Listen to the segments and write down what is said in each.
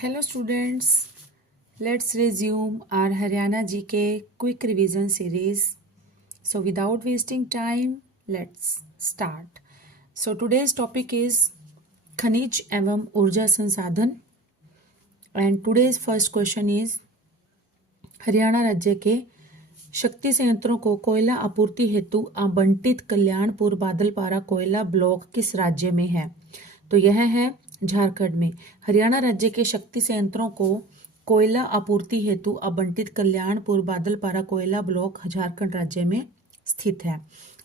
Hello students, let's resume our Haryana GK quick revision series. So without wasting time, let's start. So today's topic is खनिज एवं ऊर्जा संसाधन and today's first question is Haryana राज्य के शक्ति संयंत्रों को कोयला आपूर्ति हेतु आवंटित कल्याणपुर बादलपारा कोयला ब्लॉक किस राज्य में है? तो यह है झारखंड में। हरियाणा राज्य के शक्ति संयंत्रों को कोयला आपूर्ति हेतु आवंटित कल्याणपुर बादलपारा कोयला ब्लॉक झारखंड राज्य में स्थित है।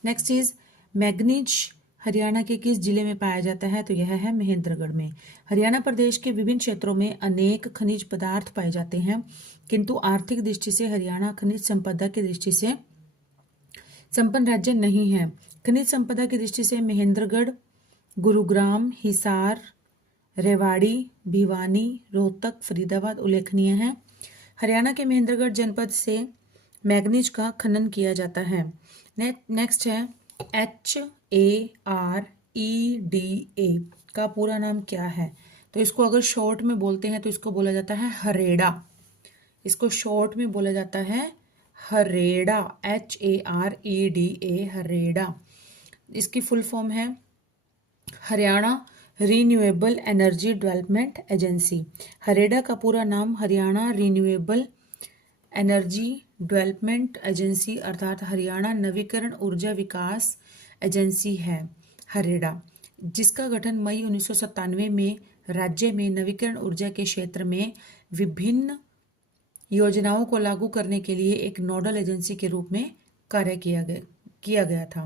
नेक्स्ट इज मैग्नीज हरियाणा के किस जिले में पाया जाता है? तो यह है महेंद्रगढ़ में। हरियाणा प्रदेश के विभिन्न क्षेत्रों में अनेक खनिज पदार्थ पाए जाते हैं, किंतु आर्थिक दृष्टि से हरियाणा खनिज संपदा की दृष्टि से संपन्न राज्य नहीं है। खनिज संपदा की दृष्टि से महेंद्रगढ़, गुरुग्राम, हिसार, रेवाड़ी, भिवानी, रोहतक, फरीदाबाद उल्लेखनीय हैं। हरियाणा के महेंद्रगढ़ जनपद से मैग्नीज का खनन किया जाता है। नेक्स्ट है HAREDA का पूरा नाम क्या है? तो इसको अगर शॉर्ट में बोलते हैं तो इसको बोला जाता है हरेड़ा। इसको शॉर्ट में बोला जाता है हरेड़ा, HAREDA, हरेड़ा। इसकी फुल फॉर्म है Haryana renewable energy development agency. HAREDA का पूरा नाम Haryana renewable energy development agency अर्थात हरियाणा नवीकरण ऊर्जा विकास एजेंसी है हरेड़ा, जिसका गठन मई 1997 में राज्य में नवीकरण ऊर्जा के क्षेत्र में विभिन्न योजनाओं को लागू करने के लिए एक नोडल एजेंसी के रूप में कार्य किया गया था।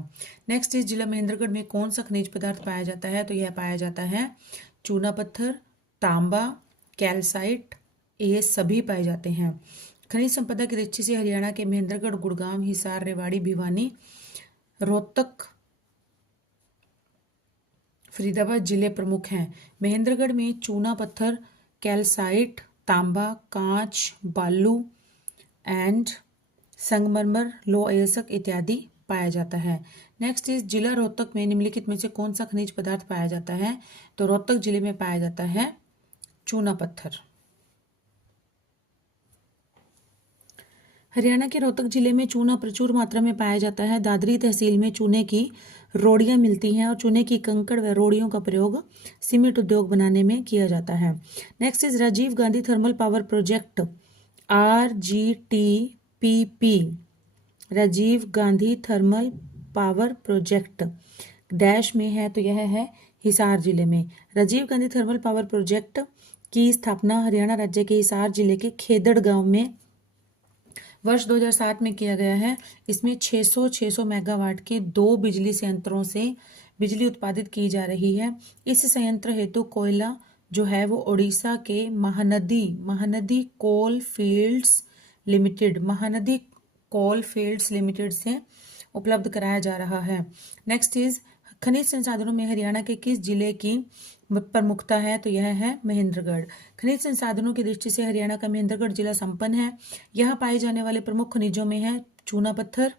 नेक्स्ट इस जिला महेंद्रगढ़ में कौन सा खनिज पदार्थ पाया जाता है? तो यह पाया जाता है चूना पत्थर, तांबा, कैल्साइट, ये सभी पाए जाते हैं। खनिज संपदा की दृष्टि से हरियाणा के महेंद्रगढ़, गुड़गांव, हिसार, रेवाड़ी, भिवानी, रोहतक, फरीदाबाद जिले प्रमुख हैं। महेंद्रगढ़ में चूना पत्थर, कैल्साइट, तांबा, कांच, बालू एंड संगमरमर, लोह अयस्क इत्यादि पाया जाता है। नेक्स्ट इज जिला रोहतक में निम्नलिखित में से कौन सा खनिज पदार्थ पाया जाता है? तो रोहतक जिले में पाया जाता है चूना पत्थर। हरियाणा के रोहतक जिले में चूना प्रचुर मात्रा में पाया जाता है। दादरी तहसील में चूने की रोड़ियां मिलती हैं और चूने की कंकड़ व रोड़ियों का प्रयोग सीमेंट उद्योग बनाने में किया जाता है। Next is Rajiv Gandhi thermal power project RGTPP, Rajiv Gandhi thermal power project dash में है, तो यह है हिसार जिले में। Rajiv Gandhi thermal power project की स्थापना हरियाणा राज्य के हिसार जिले के खेदड़ गांव में वर्ष 2007 में किया गया है। इसमें 600 मेगावाट के 2 बिजली संयंत्रों से बिजली उत्पादित की जा रही है। इस संयंत्र हेतु कोयला जो है वो ओडिशा के महानदी कोल फील्ड्स लिमिटेड से उपलब्ध कराया जा रहा है। नेक्स्ट इज खनिज संसाधनों में हरियाणा के किस जिले की प्रमुखता है? तो यह है महेंद्रगढ़। खनिज संसाधनों की दृष्टि से हरियाणा का महेंद्रगढ़ जिला संपन्न है। यहाँ पाए जाने वाले प्रमुख खनिजों में है चूना पत्थर,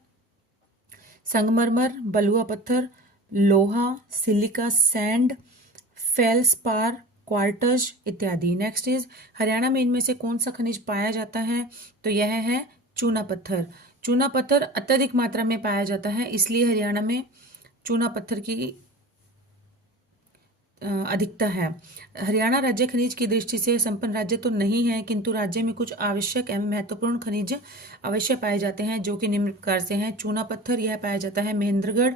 संगमरमर, बलुआ पत्थर, लोहा, सिलिका सैंड, फेल्सपार, क्वार्टज इत्यादि। नेक्स्ट इज हरियाणा में इनमें से कौन सा खनिज पाया जाता है? तो यह है चूना पत्थर। चूना पत्थर अत्यधिक मात्रा में पाया जाता है, इसलिए हरियाणा में चूना पत्थर की अधिकता है। हरियाणा राज्य खनिज की दृष्टि से संपन्न राज्य तो नहीं है, किंतु राज्य में कुछ आवश्यक एवं महत्वपूर्ण खनिज अवश्य पाए जाते हैं, जो कि निम्न प्रकार से हैं। चूना पत्थर यह पाया जाता है महेंद्रगढ़,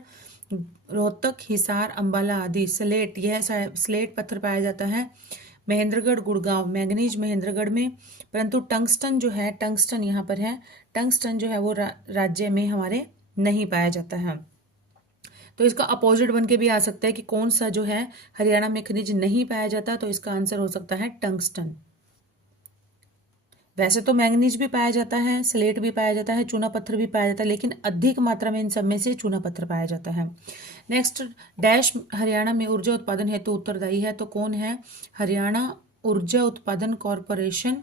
रोहतक, हिसार, अंबाला आदि। स्लेट, यह स्लेट पत्थर पाया जाता है महेंद्रगढ़, गुड़गांव। मैग्नीज महेंद्रगढ़ में, परंतु टंगस्टन जो है, टंगस्टन यहाँ पर है, टंगस्टन जो है वो राज्य में हमारे नहीं पाया जाता है। तो इसका अपोजिट बन के भी आ सकता है कि कौन सा जो है हरियाणा में खनिज नहीं पाया जाता, तो इसका आंसर हो सकता है टंगस्टन। वैसे तो मैंगनीज भी पाया जाता है, स्लेट भी पाया जाता है, चूना पत्थर भी पाया जाता है, लेकिन अधिक मात्रा में इन सब में से चूना पत्थर पाया जाता है। नेक्स्ट डैश हरियाणा में ऊर्जा उत्पादन हेतु उत्तरदायी है, तो कौन है? हरियाणा ऊर्जा उत्पादन कॉरपोरेशन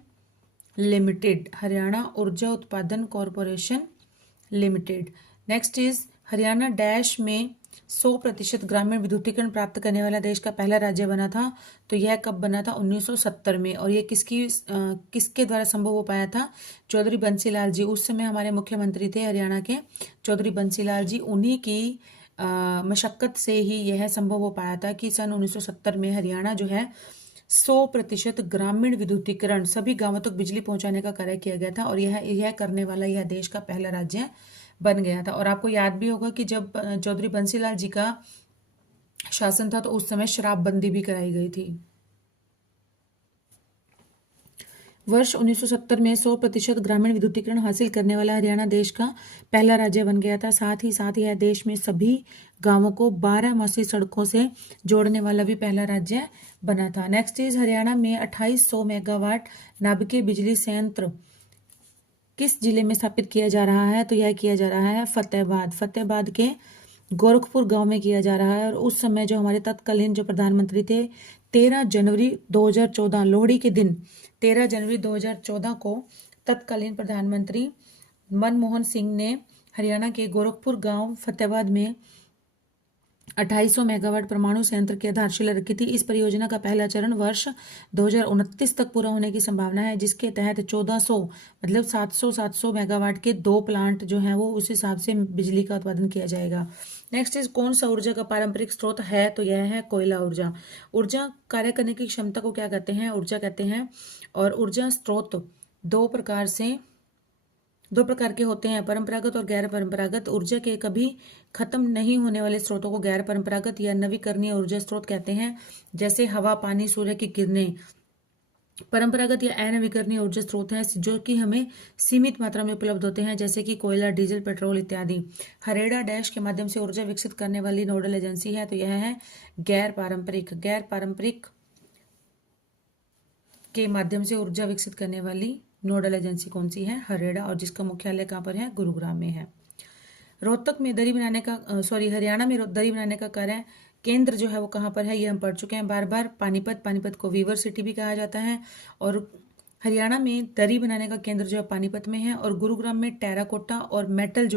लिमिटेड। हरियाणा ऊर्जा उत्पादन corporation limited. Next is Haryana dash में 100% ग्रामीण विद्युतीकरण प्राप्त करने वाला देश का पहला राज्य बना था। तो यह कब बना था? 1970 में। और ये किसके द्वारा संभव हो पाया था? चौधरी बंसीलाल जी, उस समय हमारे मुख्यमंत्री थे हरियाणा के चौधरी बंसीलाल जी। उन्हीं की मशक्कत से ही यह संभव हो पाया था कि सन 1970 में हरियाणा जो है 100% ग्रामीण विद्युतीकरण, सभी गांवों तक बिजली पहुंचाने का कार्य किया गया था। और यह करने वाला यह देश का पहला राज्य बन गया था। और आपको याद भी होगा कि जब चौधरी बंसीलाल जी का शासन था तो उस समय शराबबंदी भी कराई गई थी। वर्ष 1970 में 100% ग्रामीण विद्युतीकरण हासिल करने वाला हरियाणा देश का पहला राज्य बन गया था। साथ ही यह देश में सभी गांवों को 12 मासी सड़कों से जोड़ने वाला भी पहला राज्य बना था। नेक्स्ट इज, हरियाणा में 2800 मेगावाट नाभिकीय बिजली संयंत्र किस जिले में स्थापित किया जा रहा है? तो यह किया जा रहा है फतेहाबाद के गोरखपुर गांव में किया जा रहा है। और उस समय जो हमारे तत्कालीन जो प्रधानमंत्री थे, 13 जनवरी 2014 लोहड़ी के दिन 13 जनवरी 2014 को तत्कालीन प्रधानमंत्री मनमोहन सिंह ने हरियाणा के गोरखपुर गांव फतेहाबाद में 2800 मेगावाट परमाणु संयंत्र की आधारशिला रखी थी। इस परियोजना का पहला चरण वर्ष 2029 तक पूरा होने की संभावना है, जिसके तहत 1400 मतलब 700 मेगावाट के 2 प्लांट जो हैं वो उस हिसाब से बिजली का उत्पादन किया जाएगा। नेक्स्ट इज, कौन सा ऊर्जा का पारंपरिक स्रोत है? तो यह है कोयला ऊर्जा। ऊर्जा कार्य करने की क्षमता को क्या कहते हैं? ऊर्जा कहते हैं। और ऊर्जा स्रोत दो प्रकार के होते हैं, परंपरागत और गैर परंपरागत। ऊर्जा के कभी खत्म नहीं होने वाले स्रोतों को गैर परंपरागत या नवीकरणीय ऊर्जा स्रोत कहते हैं, जैसे हवा, पानी, सूर्य की किरणें। परंपरागत या अनवीकरणीय ऊर्जा स्रोत हैं जो कि हमें सीमित मात्रा में उपलब्ध होते हैं, जैसे कि कोयला, डीजल, पेट्रोल इत्यादि। हरेड़ा डैश के माध्यम से ऊर्जा विकसित करने वाली नोडल एजेंसी है, तो यह है गैर पारंपरिक के माध्यम से ऊर्जा विकसित करने वाली नोडल एजेंसी कौन सी है? हरेड़ा। और जिसका मुख्यालय कहाँ पर है? गुरुग्राम में है। रोहतक में हरियाणा में दरी बनाने का कार्य केंद्र जो है वो कहाँ पर है? ये हम पढ़ चुके हैं बार बार। पानीपत को वीवर सिटी भी कहा जाता है। और हरियाणा में दरी बनाने का केंद्र जो है पानीपत में है। और गुरुग्राम में टेराकोटा और मेटल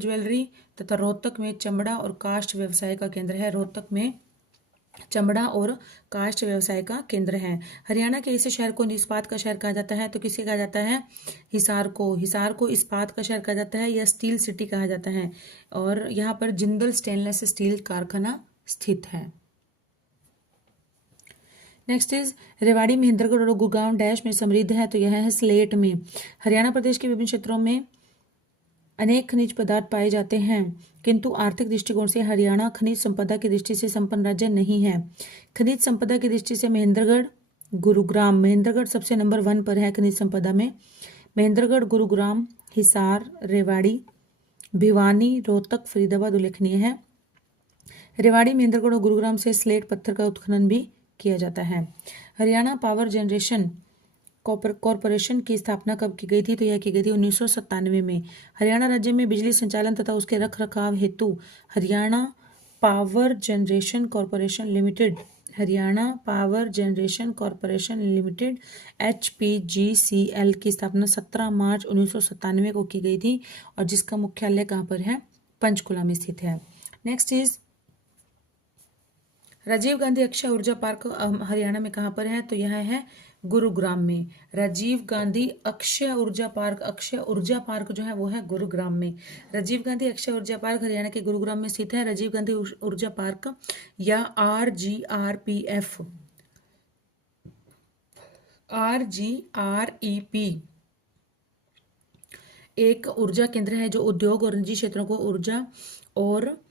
ज्वेलरी तथा रोहतक में चमड़ा और काष्ठ व्यवसाय का केंद्र है। रोहतक में चमड़ा और काष्ठ व्यवसाय का केंद्र है। हरियाणा के इस शहर को इस्पात का शहर कहा जाता है, तो किसे कहा जाता है? हिसार को इस्पात का शहर कहा जाता है या स्टील सिटी कहा जाता है। और यहाँ पर जिंदल स्टेनलेस स्टील कारखाना स्थित है। नेक्स्ट इज, रेवाड़ी, महेंद्रगढ़ और गुड़गांव डैश में समृद्ध है, तो यह है स्लेट में। हरियाणा प्रदेश के विभिन्न क्षेत्रों में अनेक खनिज पदार्थ पाए जाते हैं, किंतु आर्थिक दृष्टिकोण से हरियाणा खनिज संपदा की दृष्टि से संपन्न राज्य नहीं है। खनिज संपदा की दृष्टि से महेंद्रगढ़ सबसे नंबर 1 पर है खनिज संपदा में। महेंद्रगढ़, गुरुग्राम, हिसार, रेवाड़ी, भिवानी, रोहतक, फरीदाबाद उल्लेखनीय है। रेवाड़ी, महेंद्रगढ़ और गुरुग्राम से स्लेट पत्थर का उत्खनन भी किया जाता है। हरियाणा पावर जनरेशन कॉरपोरेशन की स्थापना कब की गई थी? तो यह की गई थी 1997 में। हरियाणा राज्य में बिजली संचालन तथा उसके रख रखाव हेतु Haryana power generation corporation limited HPGCL की स्थापना 17 मार्च 1997 को की गई थी। और जिसका मुख्यालय कहाँ पर है? पंचकुला में स्थित है। नेक्स्ट इज, राजीव गांधी अक्षय ऊर्जा पार्क हरियाणा में कहाँ पर है? तो यह है गुरुग्राम में। राजीव गांधी अक्षय ऊर्जा पार्क जो है वो है गुरुग्राम में। राजीव गांधी अक्षय ऊर्जा पार्क हरियाणा के गुरुग्राम में स्थित है। राजीव गांधी ऊर्जा पार्क या RGREP एक ऊर्जा केंद्र है जो उद्योग और निजी क्षेत्रों को ऊर्जा और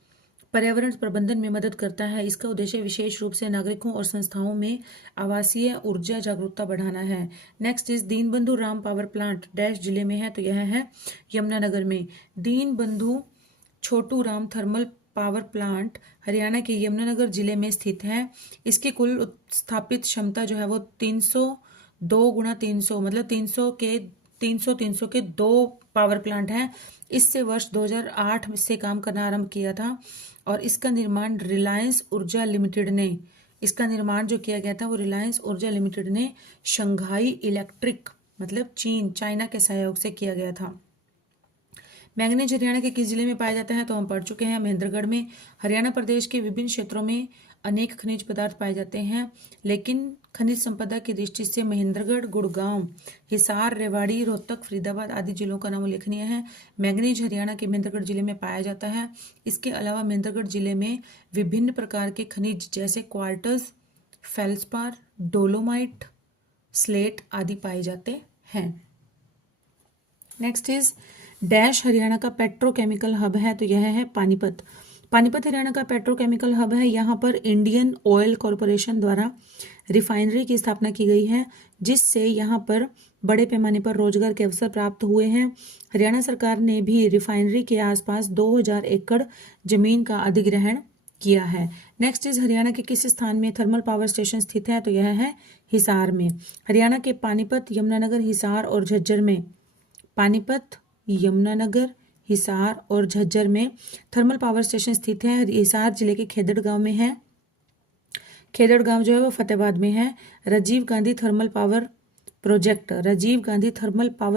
पर्यावरण प्रबंधन में मदद करता है। इसका उद्देश्य विशेष रूप से नागरिकों और संस्थाओं में आवासीय ऊर्जा जागरूकता बढ़ाना है। Next is, Deenbandhu Ram power plant dash जिले में है? तो यह है यमुनानगर में। Deenbandhu Chhotu Ram thermal power plant Haryana के यमुनानगर जिले में स्थित है। इसकी कुल स्थापित क्षमता जो है वो 302 × 300 मतलब 300 के 2 पावर प्लांट हैं। इससे वर्ष 2008 से काम करना आरंभ किया था। और इसका निर्माण रिलायंस ऊर्जा लिमिटेड ने शंघाई इलेक्ट्रिक मतलब चाइना के सहयोग से किया गया था। मैंगनीज हरियाणा के किस जिले में पाया जाता है, तो हम पढ़ चुके हैं महेंद्रगढ़ में। हरियाणा प्रदेश के विभिन्न क्षेत्रों में अनेक खनिज पदार्थ पाए जाते हैं, लेकिन खनिज संपदा की दृष्टि से महेंद्रगढ़, गुड़गांव, हिसार, रेवाड़ी, रोहतक, फरीदाबाद आदि जिलों का नाम उल्लेखनीय है। मैंगनीज हरियाणा के महेंद्रगढ़ जिले में पाया जाता है। इसके अलावा महेंद्रगढ़ जिले में विभिन्न प्रकार के खनिज जैसे क्वार्टज, फेल्सपार, डोलोमाइट, स्लेट आदि पाए जाते हैं। नेक्स्ट इज डैश हरियाणा का पेट्रोकेमिकल हब है, तो यह है पानीपत। पानीपत हरियाणा का पेट्रोकेमिकल हब है। यहाँ पर इंडियन ऑयल कॉरपोरेशन द्वारा रिफाइनरी की स्थापना की गई है, जिससे यहाँ पर बड़े पैमाने पर रोजगार के अवसर प्राप्त हुए हैं। हरियाणा सरकार ने भी रिफाइनरी के आसपास 2000 एकड़ जमीन का अधिग्रहण किया है। नेक्स्ट इज हरियाणा के किस स्थान में थर्मल पावर स्टेशन स्थित है, तो यह है हिसार में। हरियाणा के पानीपत, यमुनानगर, हिसार और झज्जर में पानीपत, यमुनानगर, हिसार और झज्जर में थर्मल पावर स्टेशन स्थित है। हिसार जिले के खेदड़ गांव में है। खेदड़ गांव जो है वो फतेहाबाद में है। Rajiv Gandhi thermal power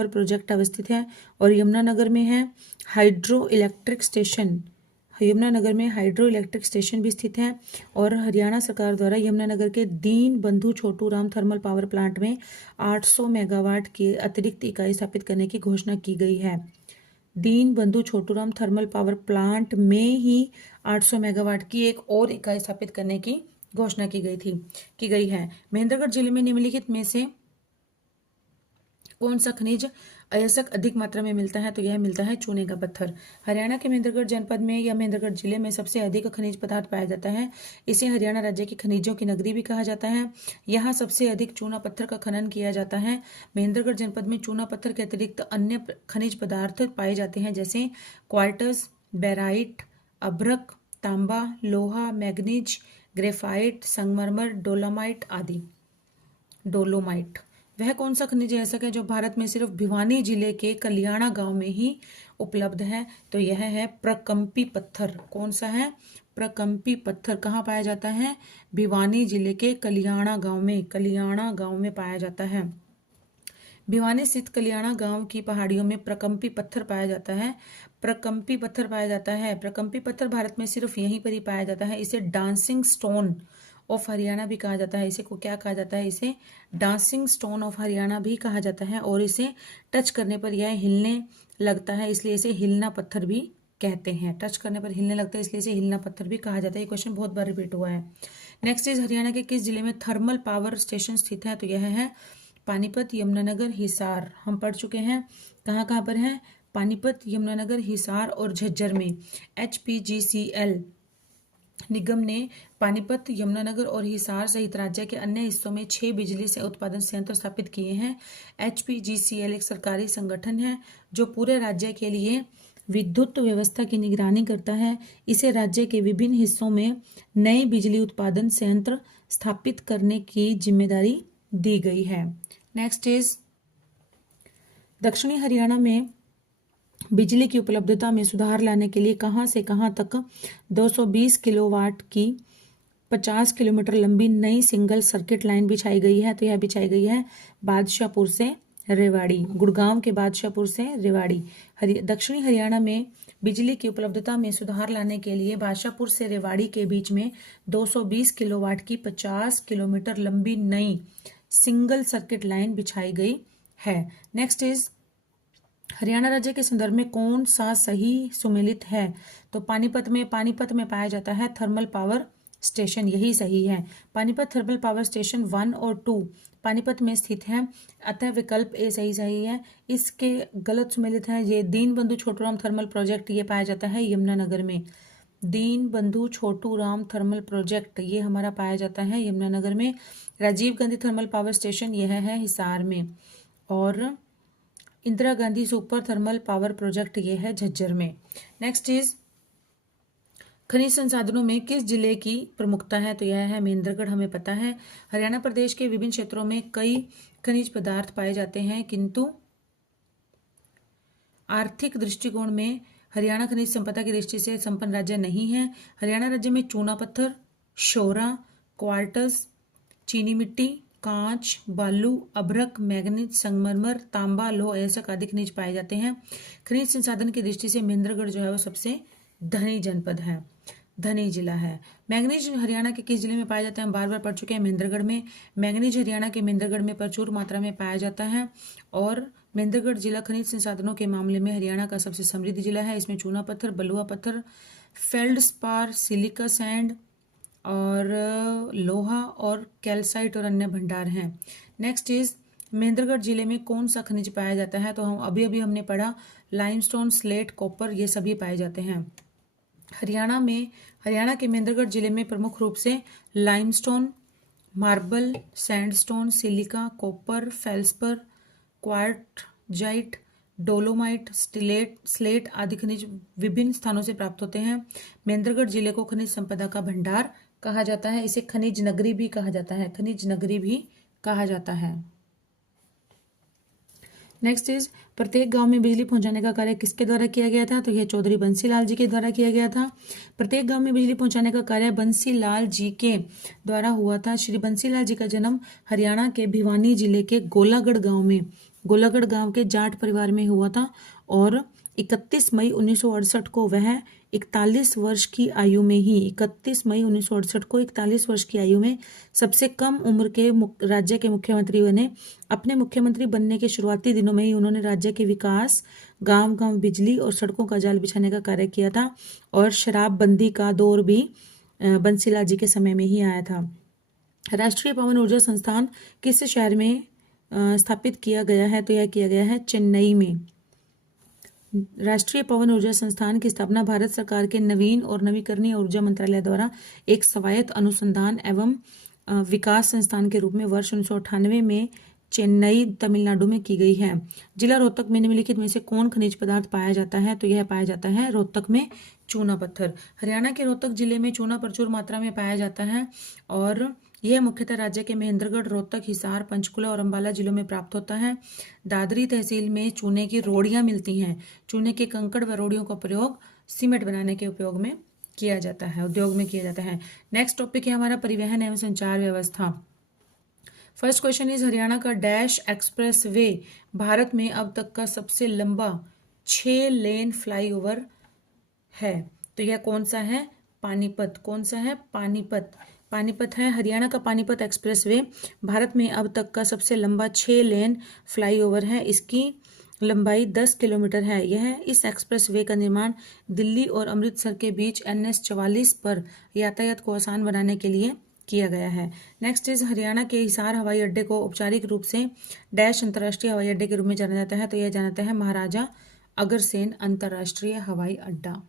project अवस्थित है और यमुनानगर में है। यमुनानगर में हाइड्रो इलेक्ट्रिक स्टेशन भी स्थित है। और हरियाणा सरकार द्वारा यमुनानगर के दीन बंधु छोटू राम थर्मल पावर प्लांट में 800 मेगावाट की अतिरिक्त इकाई स्थापित करने की घोषणा की गई है। दीन बंधु छोटूराम थर्मल पावर प्लांट में ही 800 मेगावाट की एक और इकाई स्थापित करने की घोषणा की गई है। महेंद्रगढ़ जिले में निम्नलिखित में से कौन सा खनिज अयस्क अधिक मात्रा में मिलता है, तो यह मिलता है चूने का पत्थर। हरियाणा के महेंद्रगढ़ जनपद में या महेंद्रगढ़ जिले में सबसे अधिक खनिज पदार्थ पाया जाता है। इसे हरियाणा राज्य की खनिजों की नगरी भी कहा जाता है। यहाँ सबसे अधिक चूना पत्थर का खनन किया जाता है। महेंद्रगढ़ जनपद में चूना पत्थर के अतिरिक्त अन्य खनिज पदार्थ पाए जाते हैं, जैसे क्वार्टज, बेराइट, अभ्रक, तांबा, लोहा, मैग्नीज, ग्रेफाइट, संगमरमर, डोलोमाइट आदि। वह कौन सा खनिज ऐसा है जो भारत में सिर्फ भिवानी जिले के कलियाड़ा गांव में ही उपलब्ध है, तो यह है प्रकंपी पत्थर। कौन सा है? प्रकंपी पत्थर। कहाँ पाया जाता है? भिवानी जिले के कलियाड़ा गांव में पाया जाता है। भिवानी स्थित कलियाड़ा गांव की पहाड़ियों में प्रकंपी पत्थर पाया जाता है। प्रकंपी पत्थर भारत में सिर्फ यहीं पर ही पाया जाता है। इसे डांसिंग स्टोन ऑफ हरियाणा भी कहा जाता है। इसे को क्या कहा जाता है? इसे डांसिंग स्टोन ऑफ हरियाणा भी कहा जाता है। और इसे टच करने पर यह हिलने लगता है, इसलिए इसे हिलना पत्थर भी कहते हैं। टच करने पर हिलने लगता है, इसलिए इसे हिलना पत्थर भी कहा जाता है। ये क्वेश्चन बहुत बार रिपीट हुआ है। नेक्स्ट इज हरियाणा के किस जिले में थर्मल पावर स्टेशन स्थित है, तो यह है पानीपत, यमुनानगर, हिसार। हम पढ़ चुके हैं कहाँ पर है? पानीपत, यमुनानगर, हिसार और झज्जर में। HPGCL निगम ने पानीपत, यमुनानगर और हिसार सहित राज्य के अन्य हिस्सों में 6 बिजली से उत्पादन संयंत्र स्थापित किए हैं। HPGCL एक सरकारी संगठन है जो पूरे राज्य के लिए विद्युत व्यवस्था की निगरानी करता है। इसे राज्य के विभिन्न हिस्सों में नए बिजली उत्पादन संयंत्र स्थापित करने की जिम्मेदारी दी गई है। नेक्स्ट इज दक्षिणी हरियाणा में बिजली की उपलब्धता में सुधार लाने के लिए कहां से कहां तक 220 किलोवाट की 50 किलोमीटर लंबी नई सिंगल सर्किट लाइन बिछाई गई है, तो यह बिछाई गई है बादशाहपुर से रेवाड़ी, गुड़गांव के बादशाहपुर से रेवाड़ी। दक्षिणी हरियाणा में बिजली की उपलब्धता में सुधार लाने के लिए बादशाहपुर से रेवाड़ी के बीच में 220 किलोवाट की 50 किलोमीटर लंबी नई सिंगल सर्किट लाइन बिछाई गई है। नेक्स्ट इज हरियाणा राज्य के संदर्भ में कौन सा सही सुमेलित है, तो पानीपत में पाया जाता है थर्मल पावर स्टेशन, यही सही है। पानीपत थर्मल पावर स्टेशन 1 और 2 पानीपत में स्थित है, अतः विकल्प ए सही है। इसके गलत सुमेलित है ये दीन बंधु छोटूराम थर्मल प्रोजेक्ट, ये पाया जाता है यमुनानगर में। दीन बंधु छोटूराम थर्मल प्रोजेक्ट ये हमारा पाया जाता है यमुनानगर में। Rajiv Gandhi thermal power station यह है हिसार में। और Indira Gandhi super thermal power project ये है झज्जर में। नेक्स्ट इज खनिज संसाधनों में किस जिले की प्रमुखता है, तो यह है महेंद्रगढ़, हमें पता है। हरियाणा प्रदेश के विभिन्न क्षेत्रों में कई खनिज पदार्थ पाए जाते हैं, किंतु आर्थिक दृष्टिकोण में हरियाणा खनिज संपदा की दृष्टि से संपन्न राज्य नहीं है। हरियाणा राज्य में चूना पत्थर, शोरा, क्वार्टज, चीनी मिट्टी, कांच, बालू, अभ्रक, मैग्नीज, संगमरमर, तांबा, लौह अयस्क आदि खनिज पाए जाते हैं। खनिज संसाधन की दृष्टि से महेंद्रगढ़ जो है वो सबसे धनी जनपद है, धनी जिला है। मैग्नीज हरियाणा के किस जिले में पाया जाता है? हम बार बार पढ़ चुके हैं, महेंद्रगढ़ में। मैग्नीज हरियाणा के महेंद्रगढ़ में प्रचुर मात्रा में पाया जाता है और महेंद्रगढ़ जिला खनिज संसाधनों के मामले में हरियाणा का सबसे समृद्ध जिला है। इसमें चूना पत्थर, बलुआ पत्थर, फेल्डस्पार, सिलिका सैंड और लोहा और कैल्साइट और अन्य भंडार हैं। नेक्स्ट इज महेंद्रगढ़ जिले में कौन सा खनिज पाया जाता है? तो हम अभी हमने पढ़ा लाइमस्टोन, स्लेट, कॉपर, ये सभी पाए जाते हैं। हरियाणा के महेंद्रगढ़ जिले में प्रमुख रूप से limestone, marble, sandstone, silica, copper, feldspar, quartzite, dolomite, slate आदि खनिज विभिन्न स्थानों से प्राप्त होते हैं। महेंद्रगढ़ जिले को खनिज संपदा का भंडार कहा जाता है। इसे खनिज नगरी भी कहा जाता है, खनिज नगरी भी कहा जाता है। नेक्स्ट इज प्रत्येक गांव में बिजली पहुंचाने का कार्य किसके द्वारा किया गया था? तो यह चौधरी बंसीलाल जी के द्वारा किया गया था। प्रत्येक गांव में बिजली पहुंचाने का कार्य बंसीलाल जी के द्वारा हुआ था। श्री बंसीलाल जी का जन्म हरियाणा के भिवानी जिले के गोलागढ़ गांव के जाट परिवार में हुआ था और 31 मई 1968 को वह 41 वर्ष की आयु में ही 31 मई 1968 को 41 वर्ष की आयु में सबसे कम उम्र के राज्य के मुख्यमंत्री बने। अपने मुख्यमंत्री बनने के शुरुआती दिनों में ही उन्होंने राज्य के विकास, गांव गांव बिजली और सड़कों का जाल बिछाने का कार्य किया था और शराबबंदी का दौर भी बंसीलाल जी के समय में ही आया था। राष्ट्रीय पवन ऊर्जा संस्थान किस शहर में स्थापित किया गया है? तो यह किया गया है चेन्नई में। राष्ट्रीय पवन ऊर्जा संस्थान की स्थापना भारत सरकार के नवीन और नवीकरणीय ऊर्जा मंत्रालय द्वारा एक स्वायत्त अनुसंधान एवं विकास संस्थान के रूप में वर्ष 1998 में चेन्नई, तमिलनाडु में की गई है। जिला रोहतक में निम्नलिखित में से कौन खनिज पदार्थ पाया जाता है? तो यह पाया जाता है रोहतक में चूना पत्थर। हरियाणा के रोहतक जिले में चूना प्रचुर मात्रा में पाया जाता है और यह मुख्यतः राज्य के महेंद्रगढ़, रोहतक, हिसार, पंचकुला और अंबाला जिलों में प्राप्त होता है। दादरी तहसील में चूने की रोड़ियां मिलती हैं। चूने के कंकड़ व रोड़ियों का प्रयोग सीमेंट बनाने के उपयोग में किया जाता है, उद्योग में किया जाता है। नेक्स्ट टॉपिक है हमारा परिवहन एवं संचार व्यवस्था। फर्स्ट क्वेश्चन इज हरियाणा का डैश एक्सप्रेस वे भारत में अब तक का सबसे लंबा 6 लेन फ्लाईओवर है। तो यह कौन सा है? पानीपत। कौन सा है? पानीपत है। हरियाणा का पानीपत एक्सप्रेसवे भारत में अब तक का सबसे लंबा 6 लेन फ्लाईओवर है। इसकी लंबाई 10 किलोमीटर है। इस एक्सप्रेसवे का निर्माण दिल्ली और अमृतसर के बीच NH 44 पर यातायात को आसान बनाने के लिए किया गया है। नेक्स्ट इज हरियाणा के हिसार हवाई अड्डे को औपचारिक रूप से डैश अंतर्राष्ट्रीय हवाई अड्डे के रूप में जाना जाता है। तो यह जाना जाता है महाराजा अग्रसेन अंतर्राष्ट्रीय हवाई अड्डा।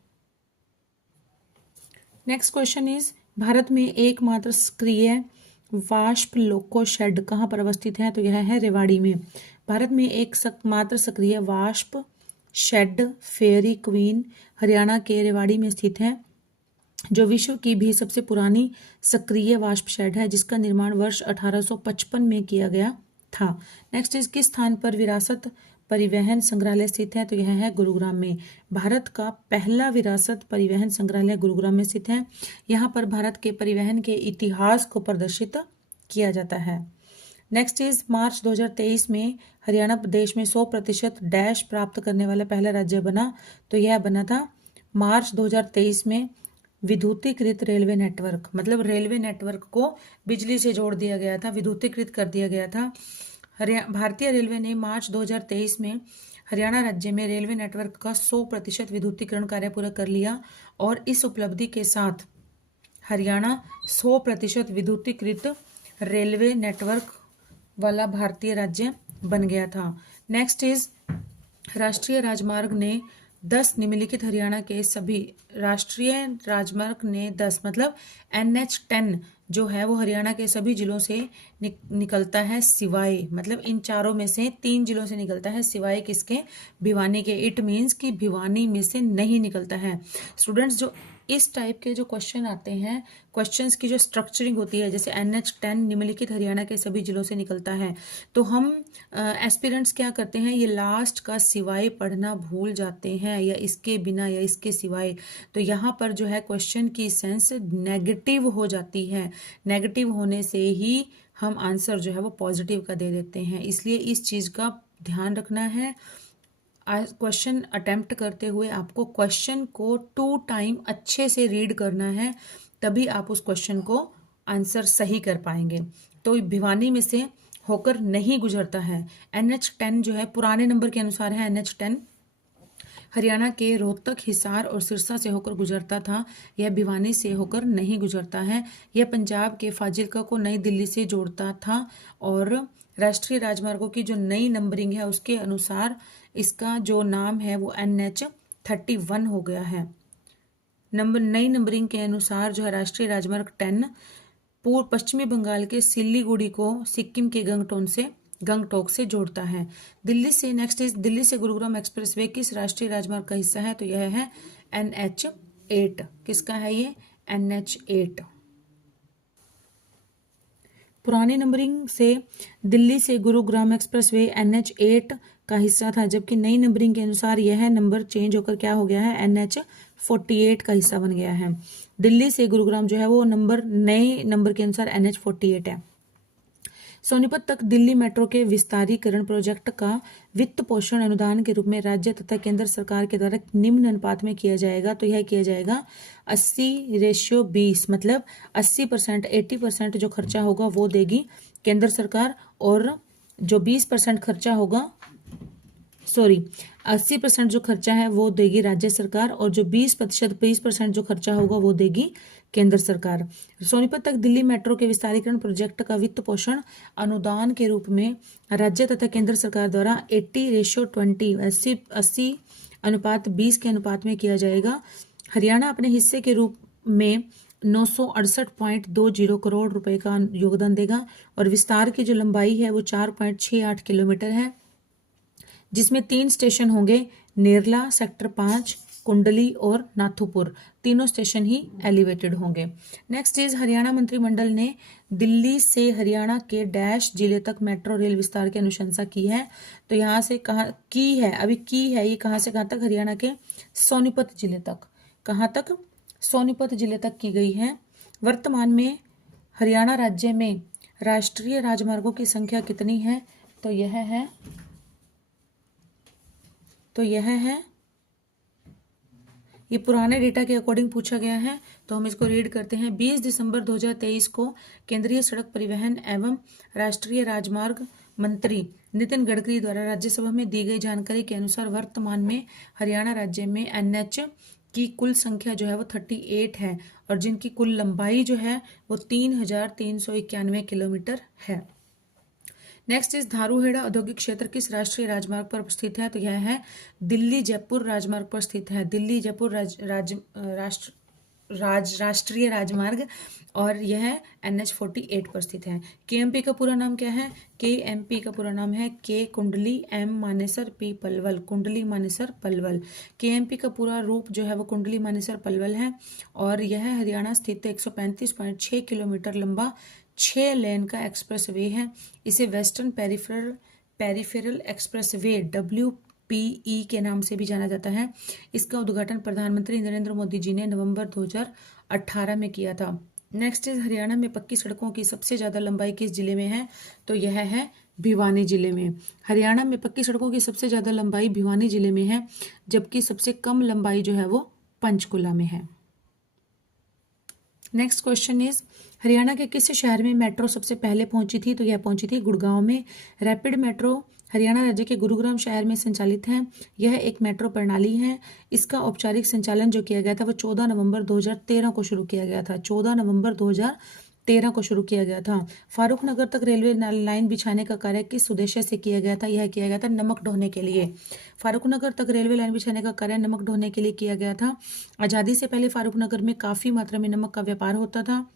नेक्स्ट क्वेश्चन इज भारत में एकमात्र सक्रिय वाष्प लोको शेड कहाँ पर अवस्थित है? तो यह है रेवाड़ी में। भारत में एकमात्र सक्रिय वाष्प शेड फेयरी क्वीन हरियाणा के रेवाड़ी में स्थित है, जो विश्व की भी सबसे पुरानी सक्रिय वाष्प शेड है, जिसका निर्माण वर्ष 1855 में किया गया था। नेक्स्ट इज किस स्थान पर विरासत परिवहन संग्रहालय स्थित है? तो यह है गुरुग्राम में। भारत का पहला विरासत परिवहन संग्रहालय गुरुग्राम में स्थित है। यहाँ पर भारत के परिवहन के इतिहास को प्रदर्शित किया जाता है। नेक्स्ट इज मार्च 2023 में हरियाणा प्रदेश में 100% डैश प्राप्त करने वाला पहला राज्य बना। तो यह बना था मार्च 2023 में विद्युतीकृत रेलवे नेटवर्क, मतलब रेलवे नेटवर्क को बिजली से जोड़ दिया गया था, विद्युतीकृत कर दिया गया था। भारतीय रेलवे ने मार्च 2023 में हरियाणा राज्य में रेलवे नेटवर्क का 100% विद्युतीकरण कार्य पूरा कर लिया और इस उपलब्धि के साथ हरियाणा 100% विद्युतीकृत रेलवे नेटवर्क वाला भारतीय राज्य बन गया था। नेक्स्ट इज राष्ट्रीय राजमार्ग ने 10 निम्नलिखित हरियाणा के सभी राष्ट्रीय राजमार्ग ने 10 मतलब NH 10 जो है वो हरियाणा के सभी जिलों से निकलता है, सिवाय मतलब इन चारों में से 3 जिलों से निकलता है, सिवाय किसके? भिवानी के। इट मीन्स कि भिवानी में से नहीं निकलता है। स्टूडेंट्स जो इस टाइप के जो क्वेश्चन आते हैं, क्वेश्चंस की जो स्ट्रक्चरिंग होती है, जैसे NH10 निम्नलिखित हरियाणा के सभी जिलों से निकलता है, तो हम एस्पिरेंट्स क्या करते हैं, ये लास्ट का सिवाय पढ़ना भूल जाते हैं, या इसके बिना या इसके सिवाय। तो यहाँ पर जो है क्वेश्चन की सेंस नेगेटिव हो जाती है, नेगेटिव होने से ही हम आंसर जो है वो पॉजिटिव का दे देते हैं, इसलिए इस चीज़ का ध्यान रखना है। क्वेश्चन अटेम्प्ट करते हुए आपको क्वेश्चन को 2 टाइम अच्छे से रीड करना है, तभी आप उस क्वेश्चन को आंसर सही कर पाएंगे। तो भिवानी में से होकर नहीं गुजरता है। NH10 जो है पुराने नंबर के अनुसार है, NH10 हरियाणा के रोहतक, हिसार और सिरसा से होकर गुजरता था, यह भिवानी से होकर नहीं गुजरता है। यह पंजाब के फाजिलका को नई दिल्ली से जोड़ता था, और राष्ट्रीय राजमार्गों की जो नई नंबरिंग है उसके अनुसार इसका जो नाम है वो NH31 हो गया है। नई नंबरिंग के अनुसार जो है राष्ट्रीय राजमार्ग 10 पूर्व पश्चिमी बंगाल के सिल्लीगुड़ी को सिक्किम के गंगटोक से जोड़ता है। दिल्ली से नेक्स्ट इज दिल्ली से गुरुग्राम एक्सप्रेसवे किस राष्ट्रीय राजमार्ग का हिस्सा है, तो यह है NH8। किसका है ये, NH8। पुरानी नंबरिंग से दिल्ली से गुरुग्राम एक्सप्रेसवे NH8 का हिस्सा था, जबकि नई नंबरिंग के अनुसार यह नंबर चेंज होकर क्या हो गया है, NH48 का हिस्सा बन गया है। दिल्ली से गुरुग्राम जो है वो नए नंबर के अनुसार NH48 है। सोनीपत तक दिल्ली मेट्रो के विस्तारीकरण प्रोजेक्ट का वित्त पोषण अनुदान के रूप में राज्य तथा केंद्र सरकार के द्वारा निम्न अनुपात में किया जाएगा, तो यह किया जाएगा 80:20, मतलब 80%, 80% जो खर्चा होगा वो देगी केंद्र सरकार, और जो 20% खर्चा होगा 80% जो खर्चा है वो देगी राज्य सरकार, और जो 20% जो खर्चा होगा वो देगी केंद्र सरकार। सोनीपत तक दिल्ली मेट्रो के विस्तारीकरण प्रोजेक्ट का वित्त पोषण अनुदान के रूप में राज्य तथा केंद्र सरकार द्वारा 80:20, 80:20 के अनुपात में किया जाएगा। हरियाणा अपने हिस्से के रूप में 968.20 करोड़ रुपए का योगदान देगा, और विस्तार की जो लंबाई है वो 4.68 किलोमीटर है, जिसमें 3 स्टेशन होंगे, नेरला, सेक्टर 5, कुंडली और नाथुपुर। तीनों स्टेशन ही एलिवेटेड होंगे। नेक्स्ट इज हरियाणा मंत्रिमंडल ने दिल्ली से हरियाणा के डैश जिले तक मेट्रो रेल विस्तार की अनुशंसा की है, तो यहाँ से कहाँ की है, अभी की है ये कहाँ से कहाँ तक, हरियाणा के सोनीपत जिले तक। कहाँ तक, सोनीपत जिले तक की गई है। वर्तमान में हरियाणा राज्य में राष्ट्रीय राजमार्गों की संख्या कितनी है, तो यह है ये पुराने डेटा के अकॉर्डिंग पूछा गया है, तो हम इसको रीड करते हैं। 20 दिसंबर 2023 को केंद्रीय सड़क परिवहन एवं राष्ट्रीय राजमार्ग मंत्री नितिन गडकरी द्वारा राज्यसभा में दी गई जानकारी के अनुसार वर्तमान में हरियाणा राज्य में NH की कुल संख्या जो है वो 38 है, और जिनकी कुल लंबाई जो है वो 3,391 किलोमीटर है। नेक्स्ट इज धारूहेड़ा औद्योगिक क्षेत्र किस राष्ट्रीय राजमार्ग पर स्थित है, तो यह है दिल्ली जयपुर राजमार्ग पर स्थित है। दिल्ली जयपुर राष्ट्रीय राजमार्ग, और यह NH48 पर स्थित है। KMP का पूरा नाम क्या है, KMP का पूरा नाम है K कुंडली, M Manesar, P Palwal, Kundli Manesar Palwal. KMP का पूरा रूप जो है वो कुंडली मानेसर पलवल है, और यह हरियाणा स्थित 135.6 किलोमीटर लंबा 6 लेन का एक्सप्रेसवे है। इसे वेस्टर्न पेरिफेरल एक्सप्रेसवे WPE के नाम से भी जाना जाता है। इसका उद्घाटन प्रधानमंत्री नरेंद्र मोदी जी ने नवंबर 2018 में किया था। नेक्स्ट इज हरियाणा में पक्की सड़कों की सबसे ज्यादा लंबाई किस जिले में है, तो यह है भिवानी जिले में। हरियाणा में पक्की सड़कों की सबसे ज्यादा लंबाई भिवानी जिले में है, जबकि सबसे कम लंबाई जो है वो पंचकुला में है। नेक्स्ट क्वेश्चन इज हरियाणा के किस शहर में मेट्रो सबसे पहले पहुंची थी, तो यह पहुंची थी गुड़गांव में। रैपिड मेट्रो हरियाणा राज्य के गुरुग्राम शहर में संचालित है। यह एक मेट्रो प्रणाली है। इसका औपचारिक संचालन जो किया गया था वो 14 नवंबर 2013 को शुरू किया गया था। 14 नवंबर 2013 को शुरू किया गया था। फारूक नगर तक रेलवे लाइन बिछाने का कार्य किस उद्देश्य से किया गया था, यह किया गया था नमक ढोने के लिए। फारूक नगर तक रेलवे लाइन बिछाने का कार्य नमक ढोने के लिए किया गया था। आज़ादी से पहले फारूक नगर में काफ़ी मात्रा में नमक का व्यापार होता था।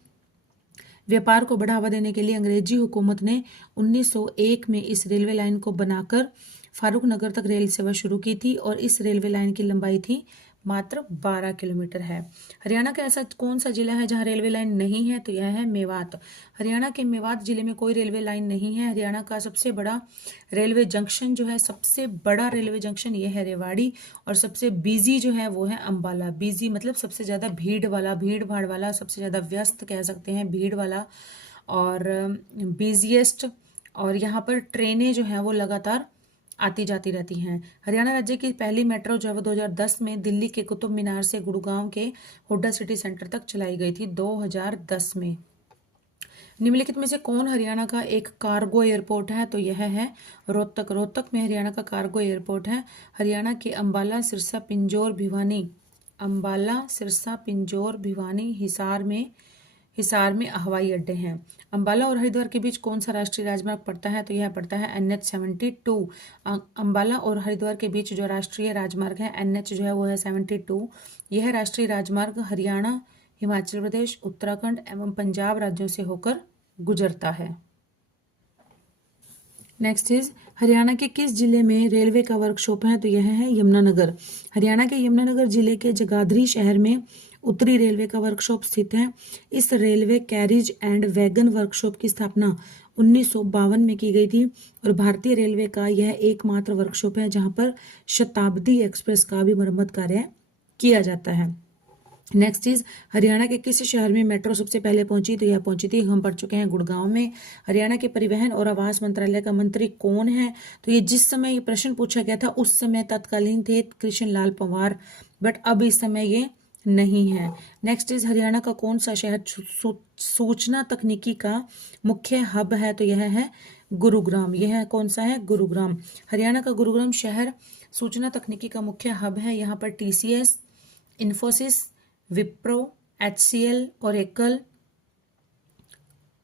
व्यापार को बढ़ावा देने के लिए अंग्रेजी हुकूमत ने 1901 में इस रेलवे लाइन को बनाकर फारूक नगर तक रेल सेवा शुरू की थी, और इस रेलवे लाइन की लंबाई थी मात्र 12 किलोमीटर है। हरियाणा का ऐसा कौन सा जिला है जहां रेलवे लाइन नहीं है? तो यह है मेवात। हरियाणा के मेवात जिले में कोई रेलवे लाइन नहीं है। हरियाणा का सबसे बड़ा रेलवे जंक्शन जो है, सबसे बड़ा रेलवे जंक्शन ये है रेवाड़ी, और सबसे बिजी जो है वो है अंबाला। बिजी मतलब सबसे ज्यादा भीड़ वाला, भीड़ भाड़ वाला, सबसे ज्यादा व्यस्त कह सकते हैं, भीड़ वाला और बिजिएस्ट। और यहाँ पर ट्रेनें जो हैं वो लगातार आती जाती रहती हैं। हरियाणा राज्य की पहली मेट्रो जो है वो 2010 में दिल्ली के कुतुब मीनार से गुड़गांव के हुड्डा सिटी सेंटर तक चलाई गई थी 2010 में। निम्नलिखित में से कौन हरियाणा का एक कार्गो एयरपोर्ट है? तो यह है रोहतक। रोहतक में हरियाणा का कार्गो एयरपोर्ट है। हरियाणा के अंबाला, सिरसा, पिंजौर, भिवानी, अंबाला, सिरसा, पिंजौर, भिवानी, हिसार में हवाई अड्डे हैं। अंबाला और हरिद्वार के बीच कौन सा राष्ट्रीय राजमार्ग पड़ता है? तो यह पड़ता है NH-72। अंबाला और हरिद्वार के बीच जो राष्ट्रीय राजमार्ग है NH जो है वो है 72। यह राष्ट्रीय राजमार्ग हरियाणा, हिमाचल प्रदेश, उत्तराखंड एवं पंजाब राज्यों से होकर गुजरता है। नेक्स्ट इज हरियाणा के किस जिले में रेलवे का वर्कशॉप है? तो यह है यमुनानगर। हरियाणा के यमुनानगर जिले के जगाधरी शहर में उत्तरी रेलवे का वर्कशॉप स्थित है। इस railway carriage and wagon workshop की स्थापना 1952 में की गई थी और भारतीय रेलवे का यह एकमात्र वर्कशॉप है जहां पर शताब्दी एक्सप्रेस का भी मरम्मत कार्य किया जाता है। नेक्स्ट इज हरियाणा के किस शहर में मेट्रो सबसे पहले पहुंची? तो यह पहुंची थी, हम पढ़ चुके हैं, गुड़गांव में। हरियाणा के परिवहन और आवास मंत्रालय का मंत्री कौन है? तो ये जिस समय ये प्रश्न पूछा गया था उस समय तत्कालीन थे कृष्ण लाल पंवार, बट अब इस समय ये नहीं है। नेक्स्ट इज हरियाणा का कौन सा शहर सूचना तकनीकी का मुख्य हब है? तो यह है गुरुग्राम। यह कौन सा है? गुरुग्राम। हरियाणा का गुरुग्राम शहर सूचना तकनीकी का मुख्य हब है। यहाँ पर TCS, Infosys, Wipro, HCL, Oracle,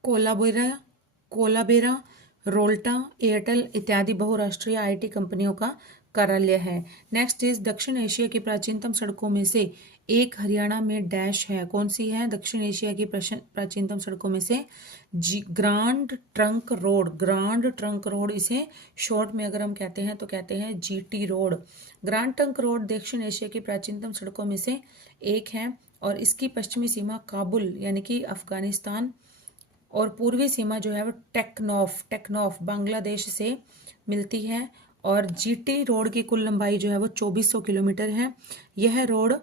Collabera, Rolta, Airtel इत्यादि बहुराष्ट्रीय IT कंपनियों का कार्यालय है। नेक्स्ट इज दक्षिण एशिया की प्राचीनतम सड़कों में से एक हरियाणा में डैश है। कौन सी है दक्षिण एशिया की प्राचीनतम सड़कों में से? Grand trunk road. Grand trunk road, इसे शॉर्ट में अगर हम कहते हैं तो कहते हैं GT road. Grand trunk road दक्षिण एशिया की प्राचीनतम सड़कों में से एक है और इसकी पश्चिमी सीमा काबुल यानी कि अफगानिस्तान और पूर्वी सीमा जो है वो टेक्नॉफ बांग्लादेश से मिलती है। और GT रोड की कुल लंबाई जो है वो 2400 किलोमीटर है। यह रोड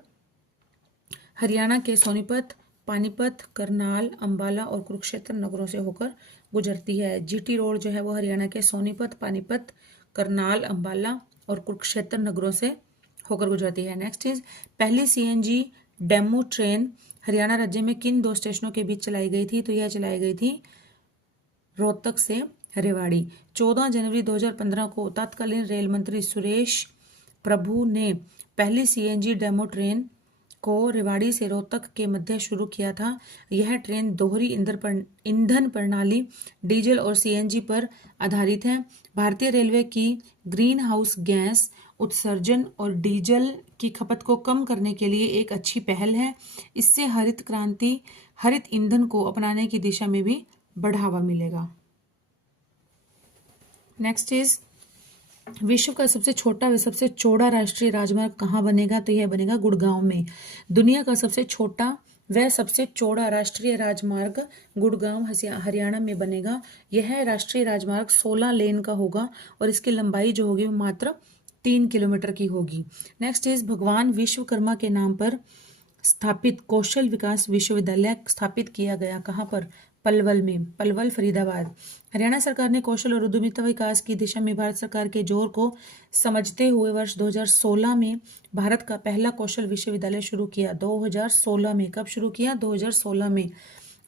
हरियाणा के सोनीपत, पानीपत, करनाल, अंबाला और कुरुक्षेत्र नगरों से होकर गुजरती है। GT रोड जो है वो हरियाणा के सोनीपत, पानीपत, करनाल, अंबाला और कुरुक्षेत्र नगरों से होकर गुजरती है। नेक्स्ट इज पहली CNG डेमू ट्रेन हरियाणा राज्य में किन दो स्टेशनों के बीच चलाई गई थी? तो यह चलाई गई थी रोहतक से रेवाड़ी। 14 जनवरी 2015 को तत्कालीन रेल मंत्री सुरेश प्रभु ने पहली CNG डेमो ट्रेन को रेवाड़ी से रोहतक के मध्य शुरू किया था। यह ट्रेन दोहरी ईंधन प्रणाली डीजल और CNG पर आधारित है। भारतीय रेलवे की ग्रीन हाउस गैस उत्सर्जन और डीजल की खपत को कम करने के लिए एक अच्छी पहल है। इससे हरित ईंधन को अपनाने की दिशा में भी बढ़ावा मिलेगा। नेक्स्ट इज विश्व का सबसे छोटा व सबसे चौड़ा राष्ट्रीय राजमार्ग कहाँ बनेगा? तो यह बनेगा गुड़गांव में। दुनिया का सबसे छोटा व सबसे चौड़ा राष्ट्रीय राजमार्ग गुड़गांव हरियाणा में बनेगा। यह राष्ट्रीय राजमार्ग 16 लेन का होगा और इसकी लंबाई जो होगी वो मात्र 3 किलोमीटर की होगी। नेक्स्ट इज भगवान विश्वकर्मा के नाम पर स्थापित कौशल विकास विश्वविद्यालय स्थापित किया गया कहाँ पर? पलवल में। पलवल, फरीदाबाद। हरियाणा सरकार ने कौशल और उद्यमिता विकास की दिशा में भारत सरकार के जोर को समझते हुए वर्ष 2016 में भारत का पहला कौशल विश्वविद्यालय शुरू किया। 2016 में। कब शुरू किया? 2016 में।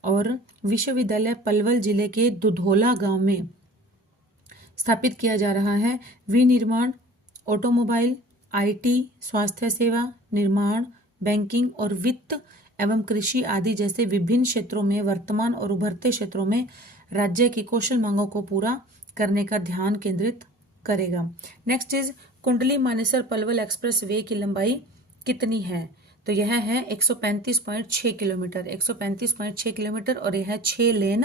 और विश्वविद्यालय पलवल जिले के दुधौला गांव में स्थापित किया जा रहा है। विनिर्माण, ऑटोमोबाइल, IT, स्वास्थ्य सेवा, निर्माण, बैंकिंग और वित्त एवं कृषि आदि जैसे विभिन्न क्षेत्रों में वर्तमान और उभरते क्षेत्रों में राज्य की कौशल मांगों को पूरा करने का ध्यान केंद्रित करेगा। Next is Kundli Manesar Palwal express way की लंबाई कितनी है? तो यह है 135.6 किलोमीटर। 135.6 किलोमीटर और यह 6 लेन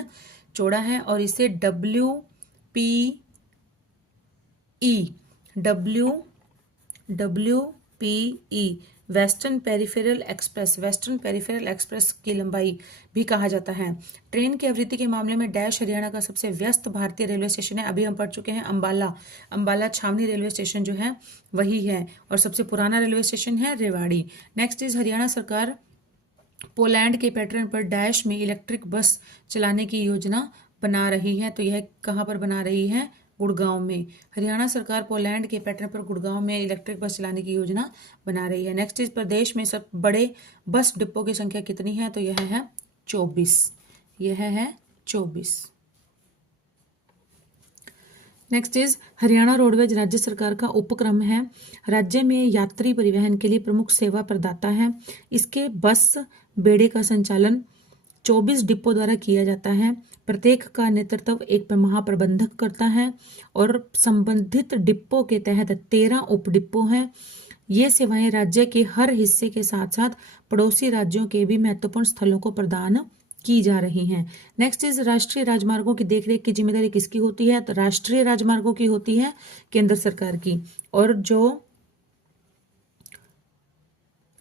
चौड़ा है और इसे WPE western peripheral express, western peripheral express की लंबाई भी कहा जाता है। ट्रेन की आवृत्ति के मामले में डैश हरियाणा का सबसे व्यस्त भारतीय रेलवे स्टेशन है। अभी हम पढ़ चुके हैं अंबाला, अंबाला छावनी रेलवे स्टेशन जो है वही है, और सबसे पुराना रेलवे स्टेशन है रेवाड़ी। नेक्स्ट इज हरियाणा सरकार पोलैंड के पैटर्न पर डैश में इलेक्ट्रिक बस चलाने की योजना बना रही है। तो यह कहाँ पर बना रही है? गुड़गांव में। हरियाणा सरकार पोलैंड के पैटर्न पर गुड़गांव में इलेक्ट्रिक बस चलाने की योजना बना रही है। नेक्स्ट इज प्रदेश में सब बड़े बस डिपो की संख्या कितनी है? तो यह है 24, यह है 24। नेक्स्ट इज हरियाणा रोडवेज राज्य सरकार का उपक्रम है, राज्य में यात्री परिवहन के लिए प्रमुख सेवा प्रदाता है। इसके बस बेड़े का संचालन 24 डिपो द्वारा किया जाता है। प्रत्येक का नेतृत्व एक महाप्रबंधक करता है और संबंधित डिपो के तहत 13 उप डिपो हैं। ये सेवाएं राज्य के हर हिस्से के साथ साथ पड़ोसी राज्यों के भी महत्वपूर्ण स्थलों को प्रदान की जा रही हैं। नेक्स्ट इज राष्ट्रीय राजमार्गों की देखरेख की जिम्मेदारी किसकी होती है? तो राष्ट्रीय राजमार्गों की होती है केंद्र सरकार की, और जो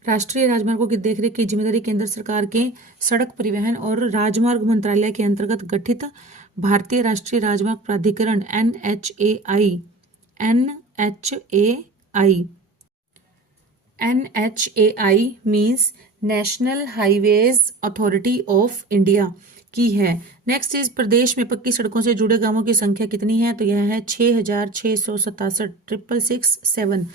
राष्ट्रीय राजमार्गों की देखरेख की जिम्मेदारी केंद्र सरकार के सड़क परिवहन और राजमार्ग मंत्रालय के अंतर्गत गठित भारतीय राष्ट्रीय राजमार्ग प्राधिकरण NHAI means national highways authority of India की है। नेक्स्ट इज प्रदेश में पक्की सड़कों से जुड़े गांवों की संख्या कितनी है? तो यह है 6,667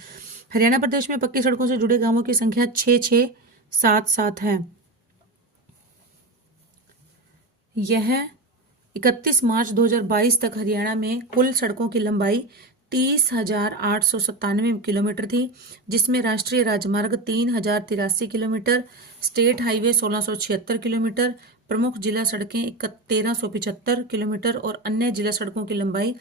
हरियाणा प्रदेश में पक्की सड़कों से जुड़े गांवों की संख्या 6677 है। यह 31 मार्च 2022 तक हरियाणा में कुल सड़कों की लंबाई 30,897 किलोमीटर थी, जिसमें राष्ट्रीय राजमार्ग 3,083 किलोमीटर, स्टेट हाईवे 1676 किलोमीटर, प्रमुख जिला सड़कें 1375 किलोमीटर और अन्य जिला सड़कों की लंबाई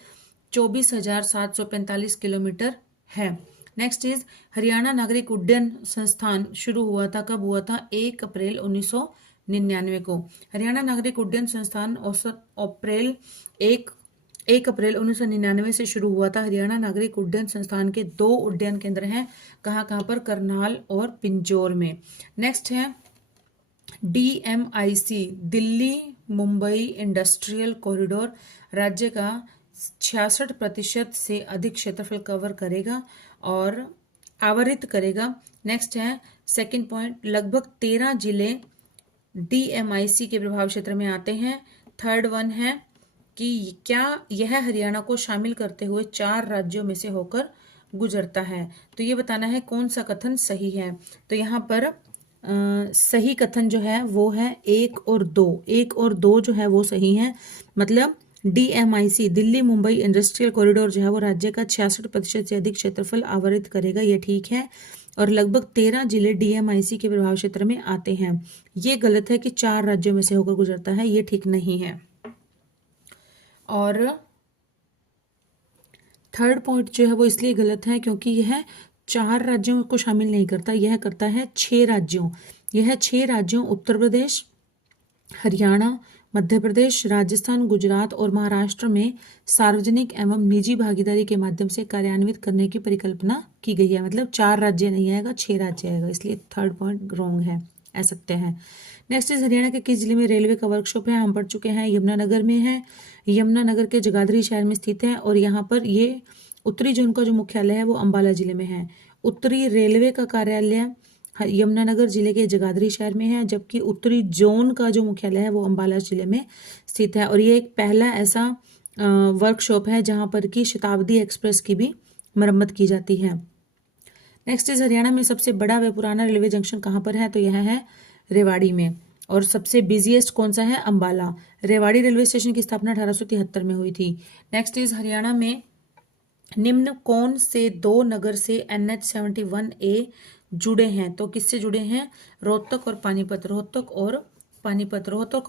24,745 किलोमीटर है। नेक्स्ट इज हरियाणा नागरिक उड्डयन संस्थान शुरू हुआ था, कब हुआ था? 1 अप्रैल 1999 को। हरियाणा नागरिक उड्डयन संस्थान अप्रैल 1 अप्रैल 1999 से शुरू हुआ था। हरियाणा नागरिक उड्डयन संस्थान के 2 उड्डयन केंद्र हैं, कहाँ पर? करनाल और पिंजौर में। नेक्स्ट है DMIC, Delhi Mumbai industrial corridor, राज्य का 66% से अधिक क्षेत्रफल कवर करेगा और आवरित करेगा। नेक्स्ट है सेकंड पॉइंट, लगभग 13 जिले DMIC के प्रभाव क्षेत्र में आते हैं। थर्ड वन है कि क्या यह हरियाणा को शामिल करते हुए 4 राज्यों में से होकर गुजरता है? तो ये बताना है कौन सा कथन सही है। तो यहाँ पर सही कथन जो है वो है 1 और 2। 1 और 2 जो है वो सही है, मतलब DMIC Delhi Mumbai industrial corridor जो है वो राज्य का 66% से अधिक क्षेत्रफल आवरित करेगा, ये ठीक है। और लगभग 13 जिले DMIC के प्रभाव क्षेत्र में आते हैं। ये गलत है कि 4 राज्यों में से होकर गुजरता है, ये ठीक नहीं है। और थर्ड पॉइंट जो है वो इसलिए गलत है क्योंकि यह 4 राज्यों को शामिल नहीं करता, यह करता है 6 राज्यों। यह 6 राज्यों उत्तर प्रदेश, हरियाणा, मध्य प्रदेश, राजस्थान, गुजरात और महाराष्ट्र में सार्वजनिक एवं निजी भागीदारी के माध्यम से कार्यान्वित करने की परिकल्पना की गई है। मतलब 4 राज्य नहीं आएगा, 6 राज्य आएगा, इसलिए थर्ड पॉइंट रॉन्ग है, ऐ सकते हैं। नेक्स्ट इज हरियाणा के किस जिले में रेलवे का वर्कशॉप है? हम पढ़ चुके हैं, यमुनानगर में है। यमुनानगर के जगाधरी शहर में स्थित है और यहाँ पर ये उत्तरी जोन का जो मुख्यालय है वो अंबाला जिले में है। उत्तरी रेलवे का कार्यालय यमुनानगर जिले के जगाधरी शहर में है, जबकि उत्तरी जोन का जो मुख्यालय है वो अंबाला जिले में स्थित है। और ये एक पहला ऐसा वर्कशॉप है जहां पर कि शताब्दी एक्सप्रेस की भी मरम्मत की जाती है। नेक्स्ट इज हरियाणा में सबसे बड़ा व पुराना रेलवे जंक्शन कहाँ पर है? तो यह है रेवाड़ी में। और सबसे बिजिएस्ट कौन सा है? अंबाला। रेवाड़ी रेलवे स्टेशन की स्थापना 1873 में हुई थी। नेक्स्ट इज हरियाणा में निम्न कौन से 2 नगर से NH71A जुड़े हैं? तो किससे जुड़े हैं? रोहतक और पानीपत। रोहतक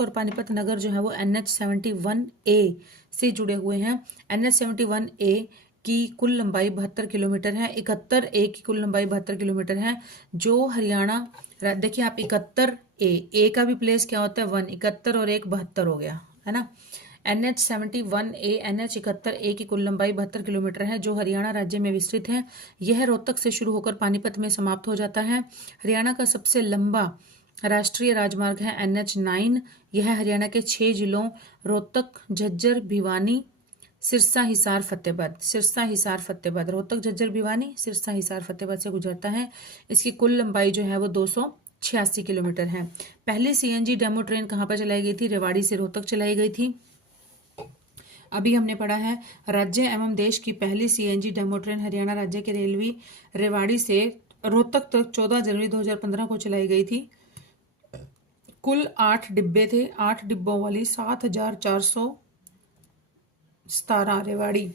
और पानीपत नगर जो है वो NH71A से जुड़े हुए हैं। NH71A की कुल लंबाई 72 किलोमीटर है। 71A की कुल लंबाई 72 किलोमीटर है। जो हरियाणा, देखिए आप 71A, A का भी प्लेस क्या होता है? 1, 71 और 1 72 हो गया, है ना। NH71A NH71A की कुल लंबाई 72 किलोमीटर है, जो हरियाणा राज्य में विस्तृत है। यह रोहतक से शुरू होकर पानीपत में समाप्त हो जाता है। हरियाणा का सबसे लंबा राष्ट्रीय राजमार्ग है NH9। यह हरियाणा के 6 जिलों रोहतक, झज्जर, भिवानी, सिरसा, हिसार, फतेहाबाद, रोहतक, झज्जर, भिवानी, सिरसा, हिसार, फतेहाबाद से गुजरता है। इसकी कुल लंबाई जो है वो 286 किलोमीटर है। पहली CNG डेमो ट्रेन कहाँ पर चलाई गई थी? रेवाड़ी से रोहतक चलाई गई थी। अभी हमने पढ़ा है राज्य एवं देश की पहली CNG डेमो ट्रेन हरियाणा राज्य के रेलवे रेवाड़ी से रोहतक तक 14 जनवरी 2015 को चलाई गई थी। कुल 8 डिब्बे थे। 8 डिब्बों वाली 7417 रेवाड़ी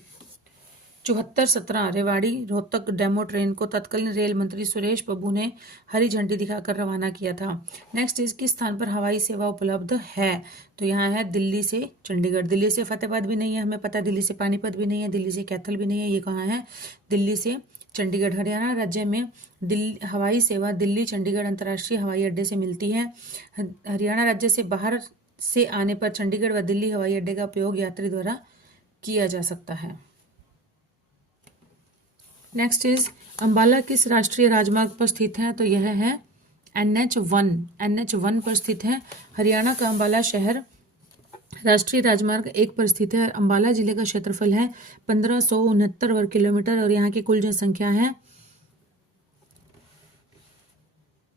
7417 रेवाड़ी रोहतक डेमो ट्रेन को तत्कालीन रेल मंत्री सुरेश प्रभु ने हरी झंडी दिखाकर रवाना किया था। नेक्स्ट इस किस स्थान पर हवाई सेवा उपलब्ध है? तो यहाँ है दिल्ली से चंडीगढ़। दिल्ली से फतेहाबाद भी नहीं है, हमें पता है। दिल्ली से पानीपत भी नहीं है, दिल्ली से कैथल भी नहीं है। ये कहाँ है? दिल्ली से चंडीगढ़। हरियाणा राज्य में हवाई सेवा दिल्ली चंडीगढ़ अंतर्राष्ट्रीय हवाई अड्डे से मिलती है। हरियाणा राज्य से बाहर से आने पर चंडीगढ़ व दिल्ली हवाई अड्डे का उपयोग यात्री द्वारा किया जा सकता है। नेक्स्ट इज अंबाला किस राष्ट्रीय राजमार्ग पर स्थित है? तो यह है NH1 पर स्थित है। हरियाणा का अंबाला शहर राष्ट्रीय राजमार्ग 1 पर स्थित है। अंबाला जिले का क्षेत्रफल है 1569 वर्ग किलोमीटर और यहाँ की कुल जनसंख्या है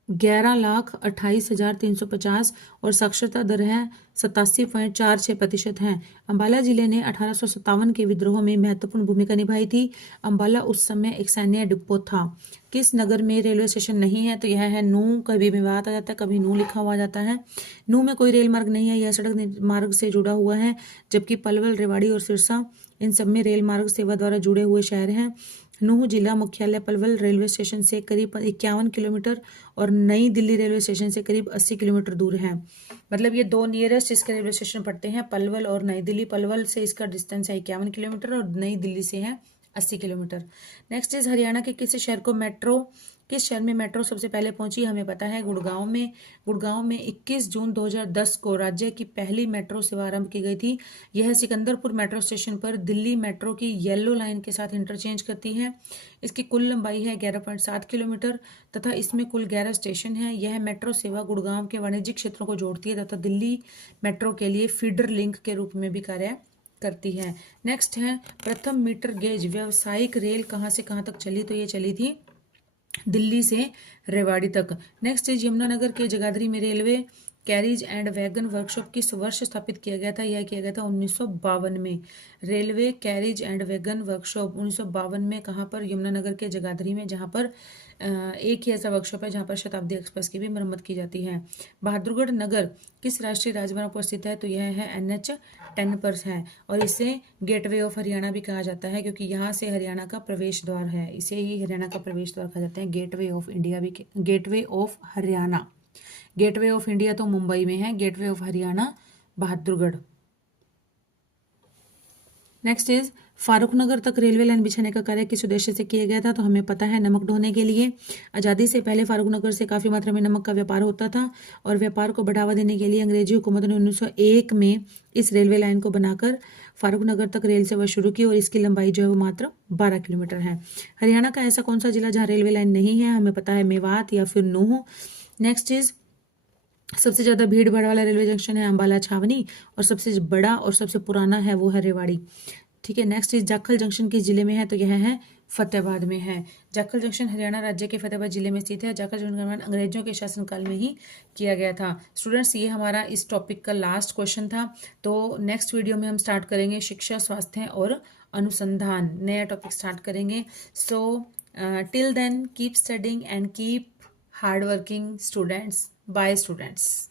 11,28,350 और साक्षरता दर है 87.46% है। अंबाला जिले ने 1857 के विद्रोह में महत्वपूर्ण भूमिका निभाई थी। अंबाला उस समय एक सैन्य डिपो था। किस नगर में रेलवे स्टेशन नहीं है? तो यह है नूह। कभी भी बात आ जाता है, कभी नूह लिखा हुआ जाता है। नूह में कोई रेल मार्ग नहीं है, यह सड़क मार्ग से जुड़ा हुआ है। जबकि पलवल, रेवाड़ी और सिरसा इन सब में रेल मार्ग सेवा द्वारा जुड़े हुए शहर हैं। नूह जिला मुख्यालय पलवल रेलवे स्टेशन से करीब 51 किलोमीटर और नई दिल्ली रेलवे स्टेशन से करीब 80 किलोमीटर दूर है। मतलब ये 2 नियरेस्ट इसके रेलवे स्टेशन पड़ते हैं, पलवल और नई दिल्ली। पलवल से इसका डिस्टेंस है 51 किलोमीटर और नई दिल्ली से है 80 किलोमीटर। नेक्स्ट इज हरियाणा के किस शहर में मेट्रो सबसे पहले पहुंची? हमें पता है गुड़गांव में 21 जून 2010 को राज्य की पहली मेट्रो सेवा आरंभ की गई थी। यह सिकंदरपुर मेट्रो स्टेशन पर दिल्ली मेट्रो की येलो लाइन के साथ इंटरचेंज करती है। इसकी कुल लंबाई है 11.7 किलोमीटर तथा इसमें कुल 11 स्टेशन हैं। यह मेट्रो सेवा गुड़गांव के वाणिज्यिक क्षेत्रों को जोड़ती है तथा दिल्ली मेट्रो के लिए फीडर लिंक के रूप में भी कार्य करती है। नेक्स्ट है प्रथम मीटर गेज व्यावसायिक रेल कहाँ से कहाँ तक चली? तो ये चली थी दिल्ली से रेवाड़ी तक। नेक्स्ट इज यमुनानगर के जगाधरी में railway carriage and wagon workshop किस वर्ष स्थापित किया गया था? यह किया गया था 1952 में। Railway carriage and wagon workshop 1952 में कहाँ पर? यमुनानगर के जगाधरी में, जहाँ पर एक ही ऐसा वर्कशॉप है जहाँ पर शताब्दी एक्सप्रेस की भी मरम्मत की जाती है। बहादुरगढ़ नगर किस राष्ट्रीय राजमार्ग पर स्थित है? तो यह है NH10 पर है और इसे गेटवे ऑफ हरियाणा भी कहा जाता है क्योंकि यहाँ से हरियाणा का प्रवेश द्वार है। इसे ही हरियाणा का प्रवेश द्वार कहा जाता है। गेटवे ऑफ इंडिया भी, gateway of Haryana. Gateway of India तो मुंबई में है, gateway of Haryana Bahadurgarh. Next is Farukhnagar तक रेलवे लाइन बिछाने का कार्य किस उद्देश्य से किया गया था? तो हमें पता है नमक ढोने के लिए। आज़ादी से पहले फारूकनगर से काफ़ी मात्रा में नमक का व्यापार होता था और व्यापार को बढ़ावा देने के लिए अंग्रेजी हुकूमत ने 1901 में इस रेलवे लाइन को बनाकर फारूकनगर तक रेल सेवा शुरू की और इसकी लंबाई जो है वो मात्र 12 किलोमीटर है। हरियाणा का ऐसा कौन सा जिला जहाँ रेलवे लाइन नहीं है? हमें पता है मेवात या फिर नूह। नेक्स्ट इज सबसे ज़्यादा भीड़ भाड़ वाला रेलवे जंक्शन है अंबाला छावनी और सबसे बड़ा और सबसे पुराना है वो है रेवाड़ी। ठीक है। नेक्स्ट इज जाखल जंक्शन किस जिले में है? तो यह है फतेहाबाद में है। जाखल जंक्शन हरियाणा राज्य के फतेहाबाद जिले में स्थित है। जाखल जंक्शन का निर्माण अंग्रेजों के शासनकाल में ही किया गया था। स्टूडेंट्स, ये हमारा इस टॉपिक का लास्ट क्वेश्चन था। तो नेक्स्ट वीडियो में हम स्टार्ट करेंगे शिक्षा, स्वास्थ्य और अनुसंधान, नया टॉपिक स्टार्ट करेंगे। So till then keep studying and keep hard working students. Bye students.